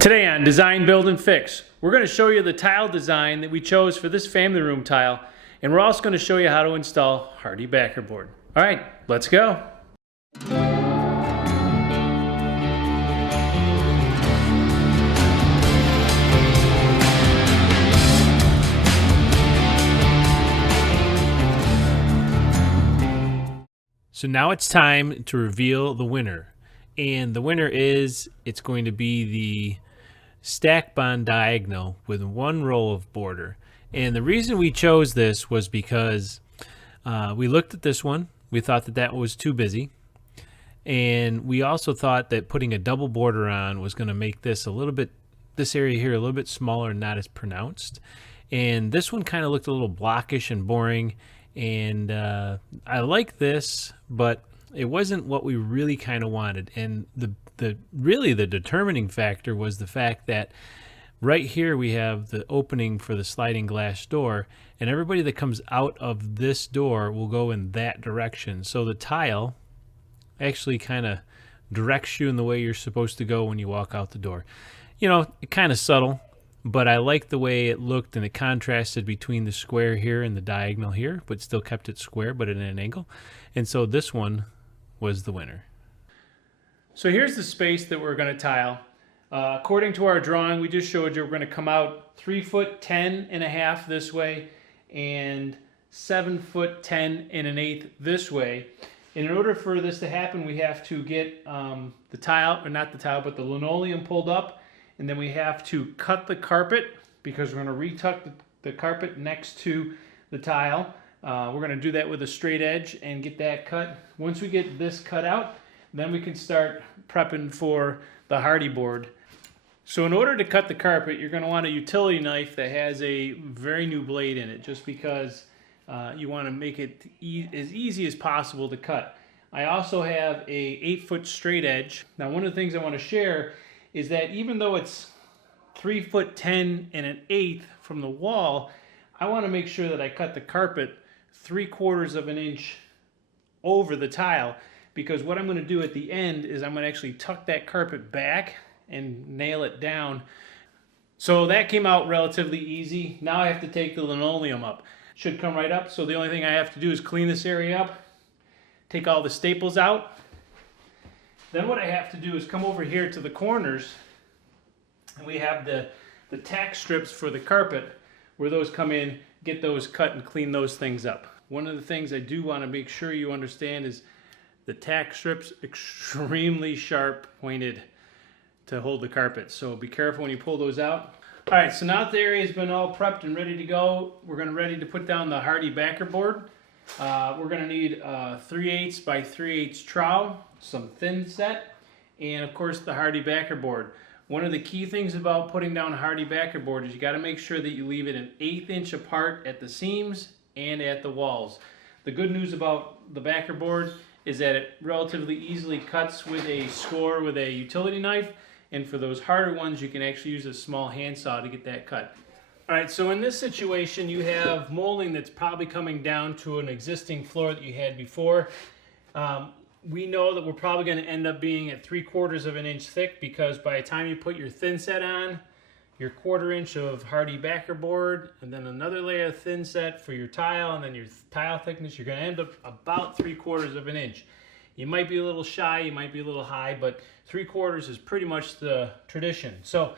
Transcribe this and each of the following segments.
Today on Design, Build, and Fix, we're going to show you the tile design that we chose for this family room tile, and we're also going to show you how to install Hardie Backer Board. All right, let's go. So now it's time to reveal the winner. And the winner is, it's going to be the stack bond diagonal with one row of border. And the reason we chose this was because we looked at this one. We thought that that was too busy. And we also thought that putting a double border on was going to make this a little bit, this area here, a little bit smaller and not as pronounced. And this one kind of looked a little blockish and boring. And I like this, but it wasn't what we really kind of wanted. And really the determining factor was the fact that right here we have the opening for the sliding glass door, and everybody that comes out of this door will go in that direction. So the tile actually kind of directs you in the way you're supposed to go when you walk out the door. You know, kind of subtle, but I like the way it looked, and it contrasted between the square here and the diagonal here, but still kept it square but at an angle. And so this one was the winner. So here's the space that we're going to tile. According to our drawing we just showed you, we're going to come out 3 foot 10.5 this way and 7 foot 10.1/8 this way. And in order for this to happen, we have to get the tile, or not the tile, but the linoleum pulled up, and then we have to cut the carpet because we're going to retuck the carpet next to the tile. We're going to do that with a straight edge and get that cut. Once we get this cut out, then we can start prepping for the Hardie board. So in order to cut the carpet, you're going to want a utility knife that has a very new blade in it, just because you want to make it as easy as possible to cut. I also have a 8-foot straight edge. Now, one of the things I want to share is that even though it's 3 foot 10.1/8 from the wall, I want to make sure that I cut the carpet 3/4 of an inch over the tile, because what I'm going to do at the end is I'm going to actually tuck that carpet back and nail it down. So that came out relatively easy. Now I have to take the linoleum up. Should come right up. So the only thing I have to do is clean this area up, take all the staples out. Then what I have to do is come over here to the corners, and we have the tack strips for the carpet, where those come in, get those cut and clean those things up. One of the things I do want to make sure you understand is the tack strips extremely sharp pointed to hold the carpet. So be careful when you pull those out. All right, so now that the area has been all prepped and ready to go, we're ready to put down the Hardie Backer Board. We're going to need a 3/8 by 3/8 trowel, some Thinset, and of course the Hardie Backer Board. One of the key things about putting down a Hardie Backer Board is you got to make sure that you leave it 1/8 inch apart at the seams and at the walls. The good news about the Backer Board is that it relatively easily cuts with a score with a utility knife, and for those harder ones you can actually use a small handsaw to get that cut. Alright, so in this situation you have molding that's probably coming down to an existing floor that you had before. We know that we're probably going to end up being at 3/4 of an inch thick, because by the time you put your Thinset on, your 1/4 inch of Hardie Backer Board, and then another layer of Thinset for your tile, and then your tile thickness, you're going to end up about 3/4 of an inch. You might be a little shy, you might be a little high, but 3/4 is pretty much the tradition. So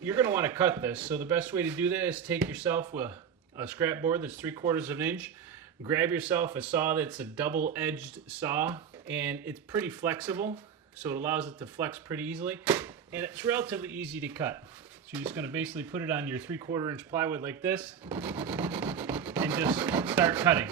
you're going to want to cut this. So the best way to do that is take yourself a scrap board that's 3/4 of an inch, grab yourself a saw that's a double-edged saw, and it's pretty flexible, so it allows it to flex pretty easily, and it's relatively easy to cut. So you're just going to basically put it on your 3/4 inch plywood like this and just start cutting.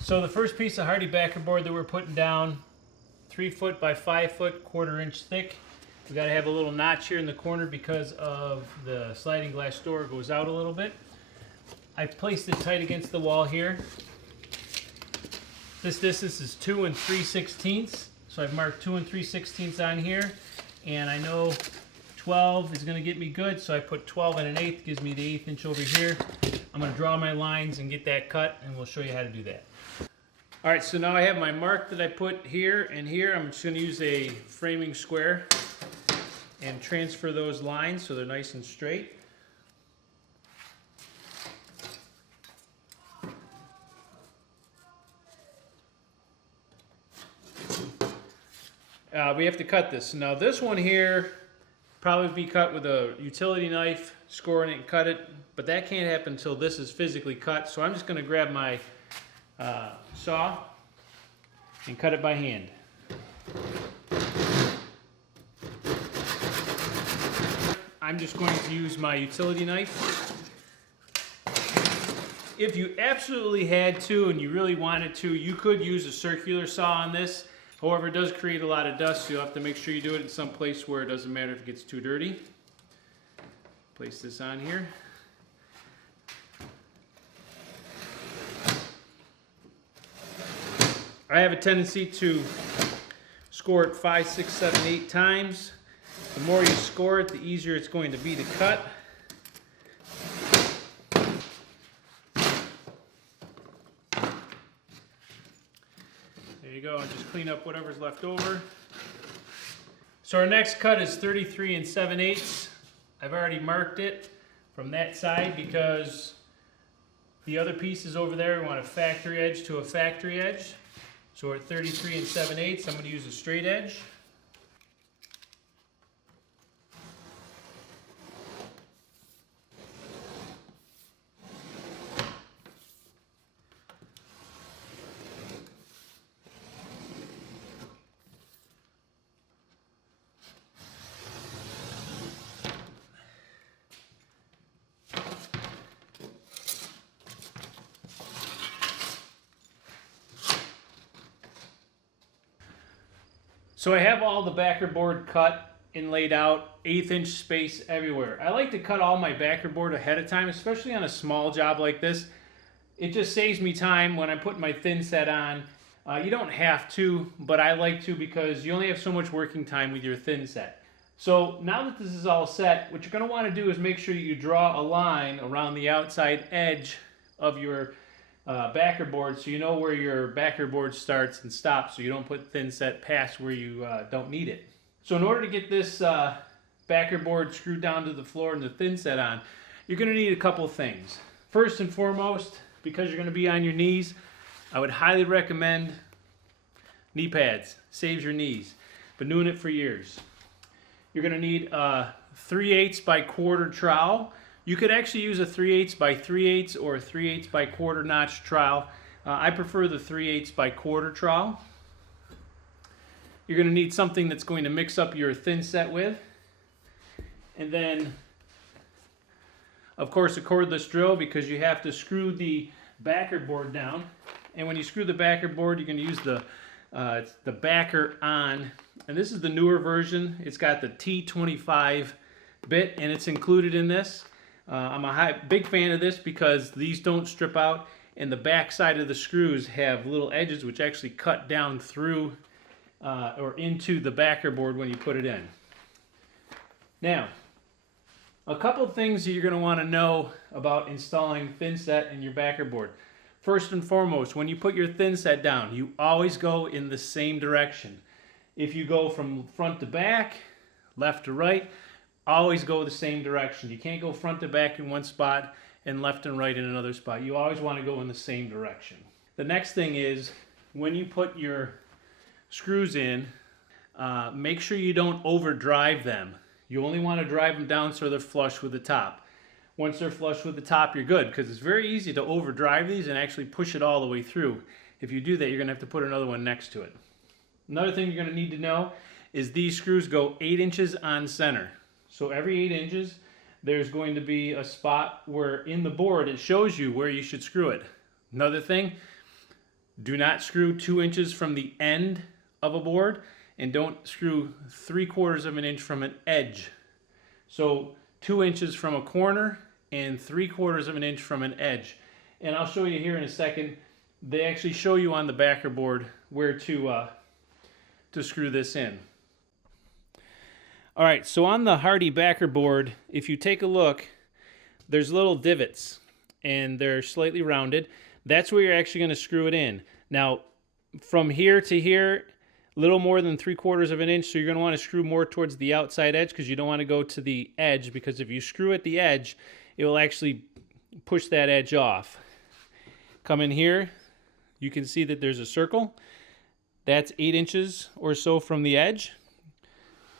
So the first piece of Hardie Backer Board that we're putting down, 3 foot by 5 foot, 1/4 inch thick. We got to have a little notch here in the corner because of the sliding glass door goes out a little bit. I've placed it tight against the wall here. This distance is 2 3/16, So I've marked 2 3/16 on here, and I know 12 is going to get me good, so I put 12 1/8, gives me the 1/8 inch over here. I'm going to draw my lines and get that cut, and we'll show you how to do that. All right, so now I have my mark that I put here and here. I'm just going to use a framing square and transfer those lines so they're nice and straight. We have to cut this. Now this one here probably be cut with a utility knife, scoring it and cut it, but that can't happen until this is physically cut. So I'm just going to grab my saw and cut it by hand. I'm just going to use my utility knife. If you absolutely had to and you really wanted to, you could use a circular saw on this. However, it does create a lot of dust, so you'll have to make sure you do it in some place where it doesn't matter if it gets too dirty. Place this on here. I have a tendency to score it 5, 6, 7, 8 times. The more you score it, the easier it's going to be to cut. There you go, and just clean up whatever's left over. So our next cut is 33 7/8. I've already marked it from that side because the other piece is over there. We want a factory edge to a factory edge. So we're at 33 7/8. I'm going to use a straight edge. So I have all the backer board cut and laid out, 1/8 inch space everywhere. I like to cut all my backer board ahead of time, especially on a small job like this. It just saves me time when I'm putting my thin set on. You don't have to, but I like to because you only have so much working time with your thin set. So now that this is all set, what you're going to want to do is make sure you draw a line around the outside edge of your backer board so you know where your backer board starts and stops, so you don't put thin set past where you don't need it. So in order to get this backer board screwed down to the floor and the thin set on, you're going to need a couple things. First and foremost, because you're going to be on your knees, I would highly recommend knee pads. Saves your knees. Been doing it for years. You're going to need a 3/8 by 1/4 trowel. You could actually use a 3/8 by 3/8 or a 3/8 by 1/4 notch trowel. I prefer the 3/8 by 1/4 trowel. You're going to need something that's going to mix up your thin set with. And then, of course, a cordless drill, because you have to screw the backer board down. And when you screw the backer board, you're going to use the backer on. And this is the newer version. It's got the T25 bit, and it's included in this. I'm a big fan of this because these don't strip out, and the back side of the screws have little edges which actually cut down through or into the backer board when you put it in. Now, a couple of things that you're going to want to know about installing thin set in your backer board. First and foremost, when you put your thin set down, you always go in the same direction. If you go from front to back, left to right, always go the same direction. You can't go front to back in one spot and left and right in another spot. You always want to go in the same direction. The next thing is, when you put your screws in, make sure you don't overdrive them. You only want to drive them down so they're flush with the top. Once they're flush with the top, you're good, because it's very easy to overdrive these and actually push it all the way through. If you do that, you're going to have to put another one next to it. Another thing you're going to need to know is these screws go 8 inches on center. So every 8 inches, there's going to be a spot where in the board it shows you where you should screw it. Another thing, do not screw 2 inches from the end of a board, and don't screw 3/4 of an inch from an edge. So 2 inches from a corner and 3/4 of an inch from an edge. And I'll show you here in a second. They actually show you on the backer board where to to screw this in. All right, so on the Hardie Backer board, if you take a look, there's little divots, and they're slightly rounded. That's where you're actually going to screw it in. Now, from here to here, a little more than 3/4 of an inch, so you're going to want to screw more towards the outside edge because you don't want to go to the edge, because if you screw at the edge, it will actually push that edge off. Come in here, you can see that there's a circle. That's 8 inches or so from the edge.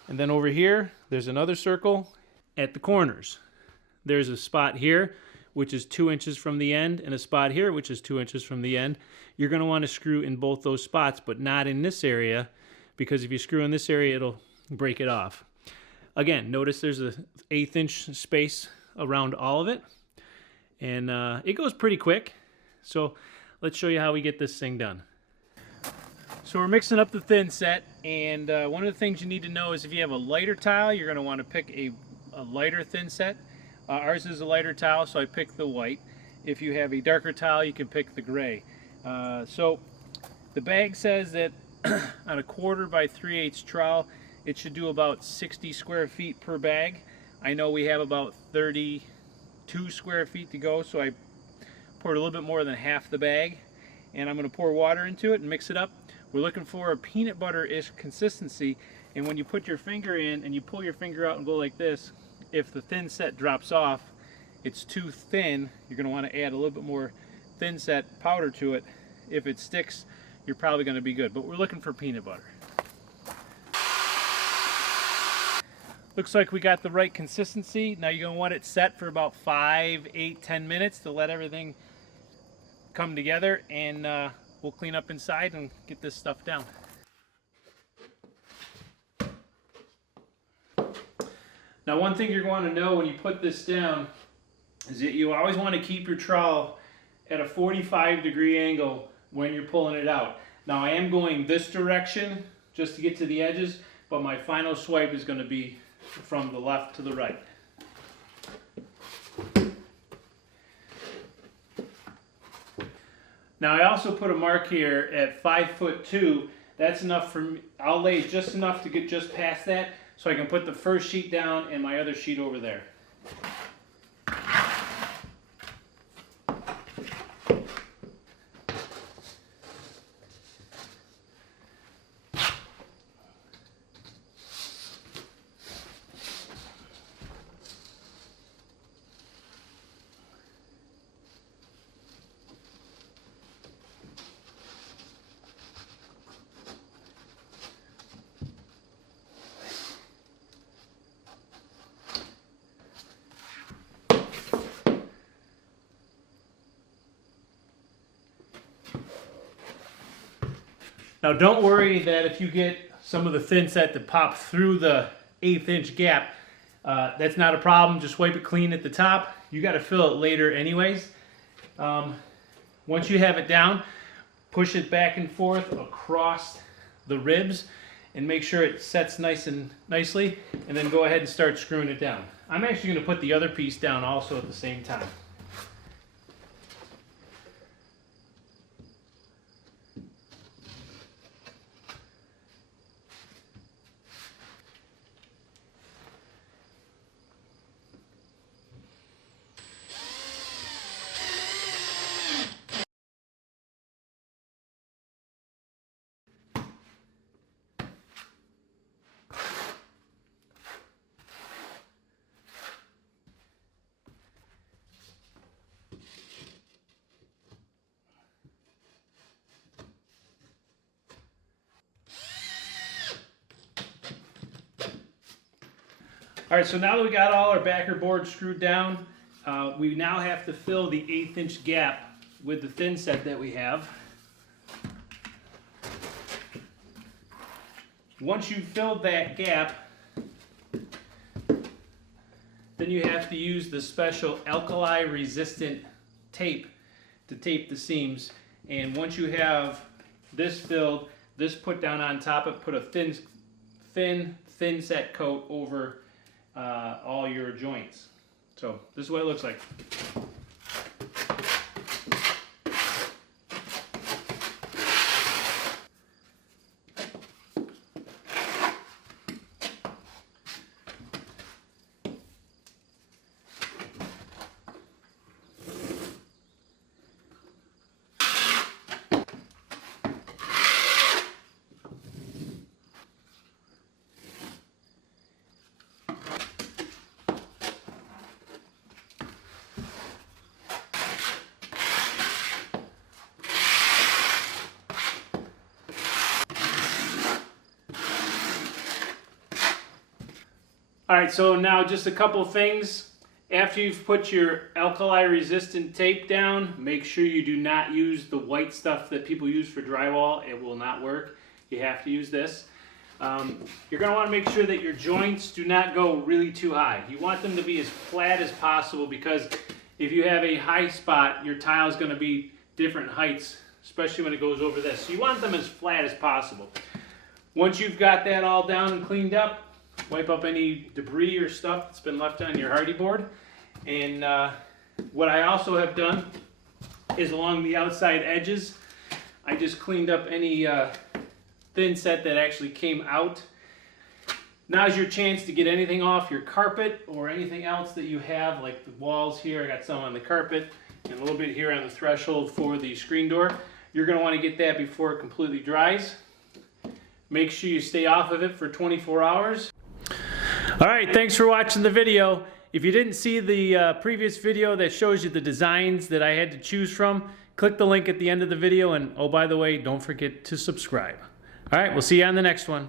And then over here, there's another circle at the corners. There's a spot here, which is 2 inches from the end, and a spot here, which is 2 inches from the end. You're going to want to screw in both those spots, but not in this area, because if you screw in this area, it'll break it off. Again, notice there's an 1/8 inch space around all of it, and it goes pretty quick. So let's show you how we get this thing done. So we're mixing up the Thinset, and one of the things you need to know is if you have a lighter tile, you're going to want to pick a lighter Thinset. Ours is a lighter tile, so I picked the white. If you have a darker tile, you can pick the gray. So the bag says that on a 1/4 by 3/8 trowel, it should do about 60 square feet per bag. I know we have about 32 square feet to go, so I poured a little bit more than half the bag, and I'm going to pour water into it and mix it up. We're looking for a peanut butter-ish consistency, and when you put your finger in and you pull your finger out and go like this, if the Thinset drops off, it's too thin, you're going to want to add a little bit more Thinset powder to it. If it sticks, you're probably going to be good, but we're looking for peanut butter. Looks like we got the right consistency. Now you're going to want it set for about 5, 8, 10 minutes to let everything come together, and we'll clean up inside and get this stuff down. Now, one thing you're going to know when you put this down is that you always want to keep your trowel at a 45-degree angle when you're pulling it out. Now, I am going this direction just to get to the edges, but my final swipe is going to be from the left to the right. Now, I also put a mark here at 5'2". That's enough for me. I'll lay just enough to get just past that, so I can put the first sheet down and my other sheet over there. Now, don't worry that if you get some of the Thinset to pop through the 1/8 inch gap, that's not a problem. Just wipe it clean at the top. You got to fill it later anyways. Once you have it down, push it back and forth across the ribs and make sure it sets nice and nicely, and then go ahead and start screwing it down. I'm actually going to put the other piece down also at the same time. All right, so now that we got all our backer board screwed down, we now have to fill the 1/8 inch gap with the Thinset that we have. Once you've filled that gap, then you have to use the special alkali resistant tape to tape the seams. And once you have this filled, this put down on top of, put a thin Thinset coat over all your joints. So this is what it looks like. All right, so now just a couple things. After you've put your alkali resistant tape down, make sure you do not use the white stuff that people use for drywall. It will not work. You have to use this. You're going to want to make sure that your joints do not go really too high. You want them to be as flat as possible, because if you have a high spot, your tile is going to be different heights, especially when it goes over this. So you want them as flat as possible. Once you've got that all down and cleaned up, wipe up any debris or stuff that's been left on your Hardie board. And what I also have done is along the outside edges, I just cleaned up any Thinset that actually came out. Now's your chance to get anything off your carpet or anything else that you have, like the walls here. I got some on the carpet and a little bit here on the threshold for the screen door. You're going to want to get that before it completely dries. Make sure you stay off of it for 24 hours. All right, thanks for watching the video. If you didn't see the previous video that shows you the designs that I had to choose from, click the link at the end of the video, and oh, by the way, don't forget to subscribe. All right, we'll see you on the next one.